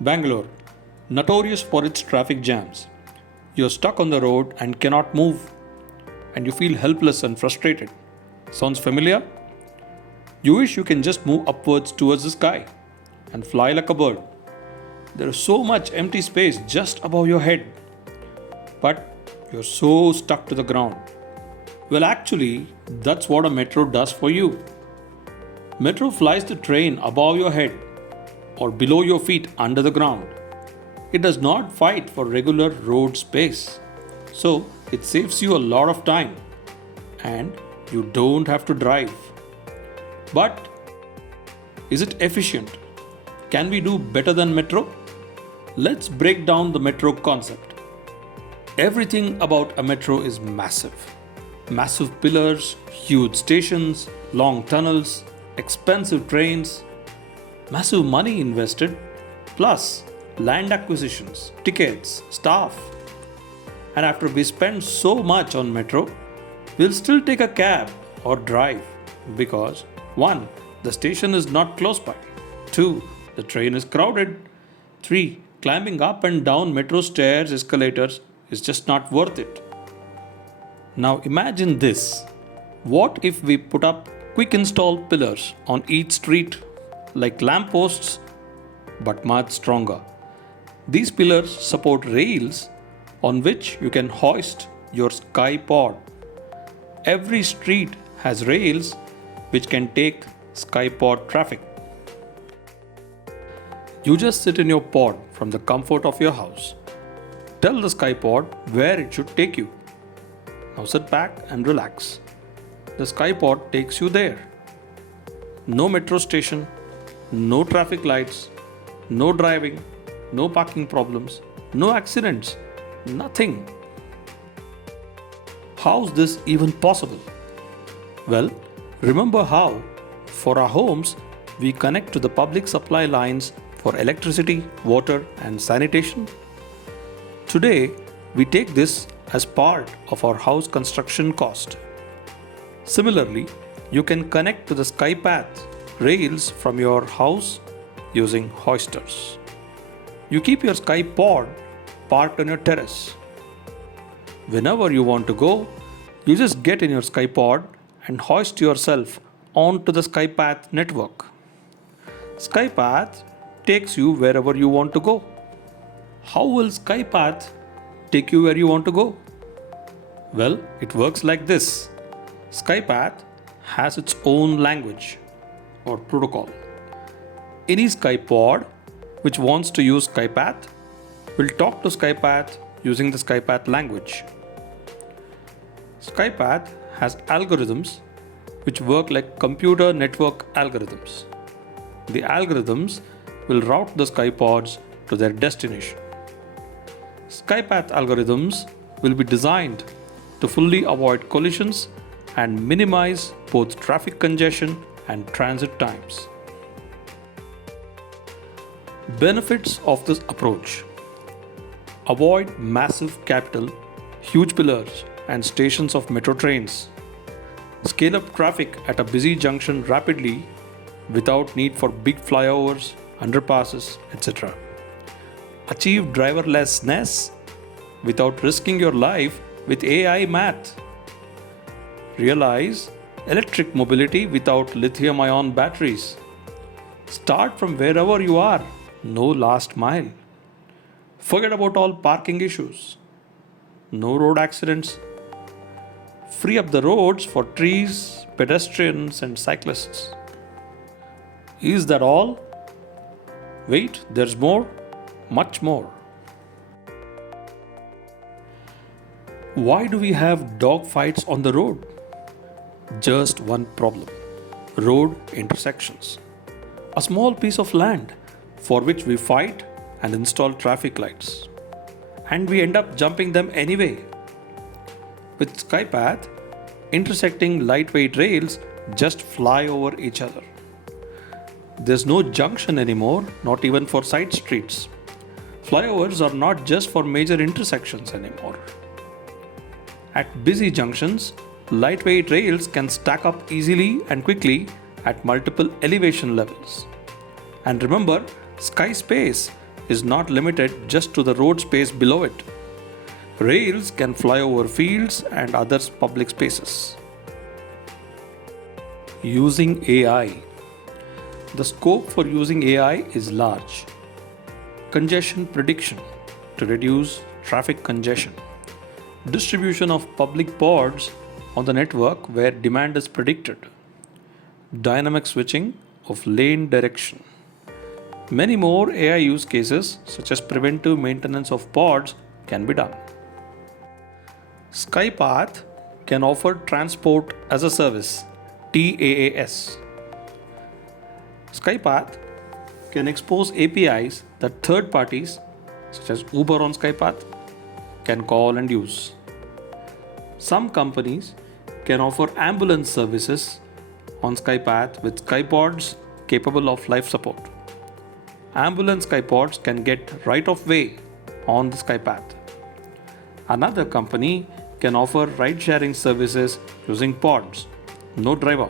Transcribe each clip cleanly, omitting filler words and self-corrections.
Bangalore, notorious for its traffic jams. You're stuck on the road and cannot move, and you feel helpless and frustrated. Sounds familiar? You wish you can just move upwards towards the sky and fly like a bird. There is so much empty space just above your head, but you're so stuck to the ground. Well, actually, that's what a metro does for you. Metro flies the train above your head or below your feet under the ground. It does not fight for regular road space. So, it saves you a lot of time and you don't have to drive. But is it efficient? Can we do better than metro? Let's break down the metro concept. Everything about a metro is massive. Massive pillars, huge stations, long tunnels, expensive trains, massive money invested, plus land acquisitions, tickets, staff. And after we spend so much on metro, we'll still take a cab or drive because 1. The station is not close by. 2. The train is crowded. 3. Climbing up and down metro stairs, escalators is just not worth it. Now imagine this. What if we put up quick install pillars on each street like lampposts but much stronger? These pillars support rails on which you can hoist your Skypod. Every street has rails which can take Skypod traffic. You just sit in your pod from the comfort of your house. Tell the Skypod where it should take you. Now sit back and relax. The Skypod takes you there. No metro station, no traffic lights, no driving, no parking problems, no accidents, nothing. How's this even possible? Well, remember how, for our homes, we connect to the public supply lines for electricity, water, and sanitation? Today, we take this as part of our house construction cost. Similarly, you can connect to the Skypath rails from your house using hoisters. You keep your Skypod parked on your terrace. Whenever you want to go, you just get in your Skypod and hoist yourself onto the Skypath network. Skypath takes you wherever you want to go. How will Skypath take you where you want to go? Well, it works like this. Skypath has its own language or protocol. Any Skypod which wants to use Skypath will talk to Skypath using the Skypath language. Skypath has algorithms which work like computer network algorithms. The algorithms will route the Skypods to their destination. Skypath algorithms will be designed to fully avoid collisions and minimize both traffic congestion and transit times. Benefits of this approach: avoid massive capital, huge pillars, and stations of metro trains. Scale up traffic at a busy junction rapidly without need for big flyovers, underpasses, etc. Achieve driverlessness without risking your life with AI math. Realize electric mobility without lithium-ion batteries. Start from wherever you are, no last mile. Forget about all parking issues. No road accidents. Free up the roads for trees, pedestrians, and cyclists. Is that all? Wait, there's more, much more. Why do we have dog fights on the road? Just one problem: road intersections. A small piece of land for which we fight and install traffic lights. And we end up jumping them anyway. With Skypath, intersecting lightweight rails just fly over each other. There's no junction anymore, not even for side streets. Flyovers are not just for major intersections anymore. At busy junctions, lightweight rails can stack up easily and quickly at multiple elevation levels. And remember, sky space is not limited just to the road space below it. Rails can fly over fields and other public spaces. Using AI. The scope for using AI is large. Congestion prediction to reduce traffic congestion. Distribution of public pods on the network where demand is predicted. Dynamic switching of lane direction. Many more AI use cases, such as preventive maintenance of pods, can be done. Skypath can offer transport as a service, TaaS. Skypath can expose APIs that third parties, such as Uber on Skypath, can call and use. Some companies can offer ambulance services on Skypath with Skypods capable of life support. Ambulance Skypods can get right of way on the Skypath. Another company can offer ride-sharing services using pods, no driver.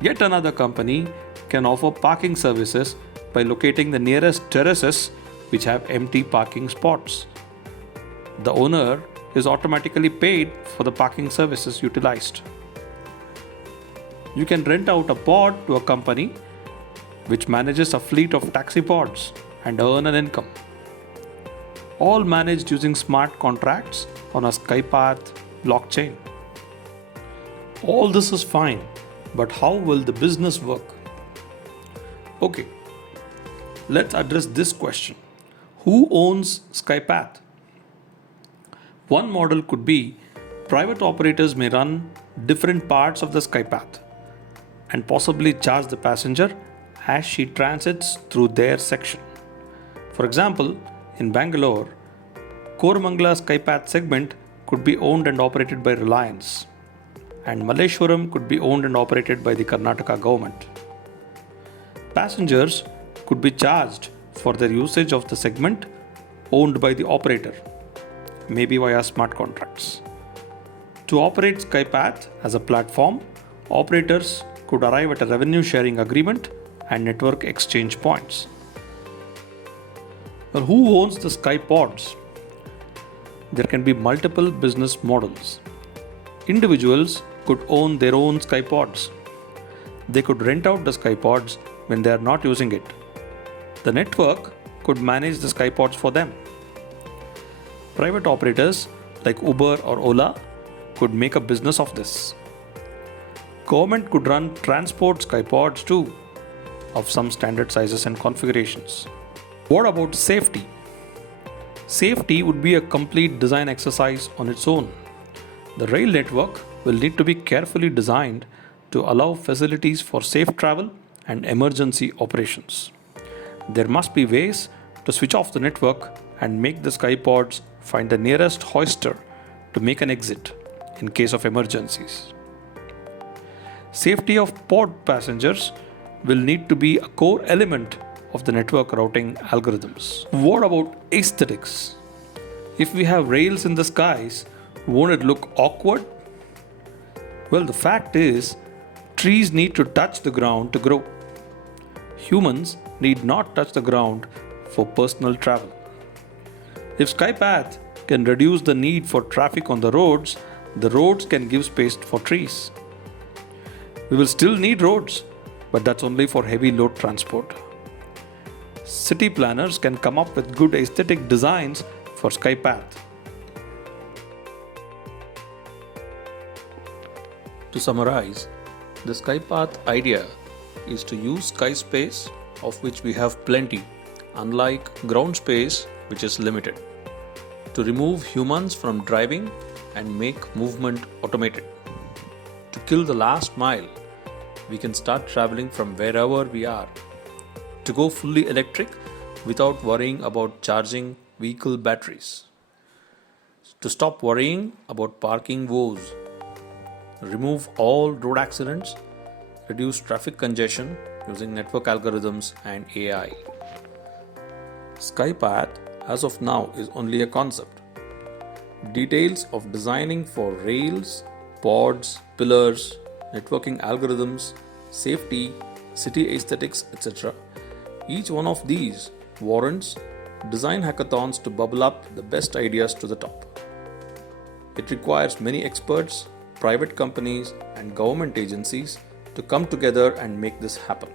Yet another company can offer parking services by locating the nearest terraces which have empty parking spots. The owner is automatically paid for the parking services utilized. You can rent out a pod to a company which manages a fleet of taxi pods and earn an income. All managed using smart contracts on a Skypath blockchain. All this is fine, but how will the business work? Okay, let's address this question. Who owns Skypath? One model could be private operators may run different parts of the Skypath and possibly charge the passenger as she transits through their section. For example, in Bangalore, Koramangala Skypath segment could be owned and operated by Reliance, and Malleshwaram could be owned and operated by the Karnataka government. Passengers could be charged for their usage of the segment owned by the operator, maybe via smart contracts. To operate Skypath as a platform, operators could arrive at a revenue sharing agreement and network exchange points. Well, who owns the Skypods? There can be multiple business models. Individuals could own their own Skypods. They could rent out the Skypods when they are not using it. The network could manage the Skypods for them. Private operators like Uber or Ola could make a business of this. Government could run transport Skypods too, of some standard sizes and configurations. What about safety? Safety would be a complete design exercise on its own. The rail network will need to be carefully designed to allow facilities for safe travel and emergency operations. There must be ways to switch off the network and make the Skypods find the nearest hoister to make an exit in case of emergencies. Safety of pod passengers will need to be a core element of the network routing algorithms. What about aesthetics? If we have rails in the skies, won't it look awkward? Well, the fact is, trees need to touch the ground to grow. Humans need not touch the ground for personal travel. If Skypath can reduce the need for traffic on the roads can give space for trees. We will still need roads, but that's only for heavy load transport. City planners can come up with good aesthetic designs for Skypath. To summarize, the Skypath idea is to use sky space, of which we have plenty, unlike ground space, which is limited, to remove humans from driving and make movement automated. To kill the last mile, we can start traveling from wherever we are. To go fully electric without worrying about charging vehicle batteries. To stop worrying about parking woes. Remove all road accidents, reduce traffic congestion using network algorithms and AI. Skypath, as of now, is only a concept. Details of designing for rails, pods, pillars, networking algorithms, safety, city aesthetics, etc. Each one of these warrants design hackathons to bubble up the best ideas to the top. It requires many experts, private companies, and government agencies to come together and make this happen.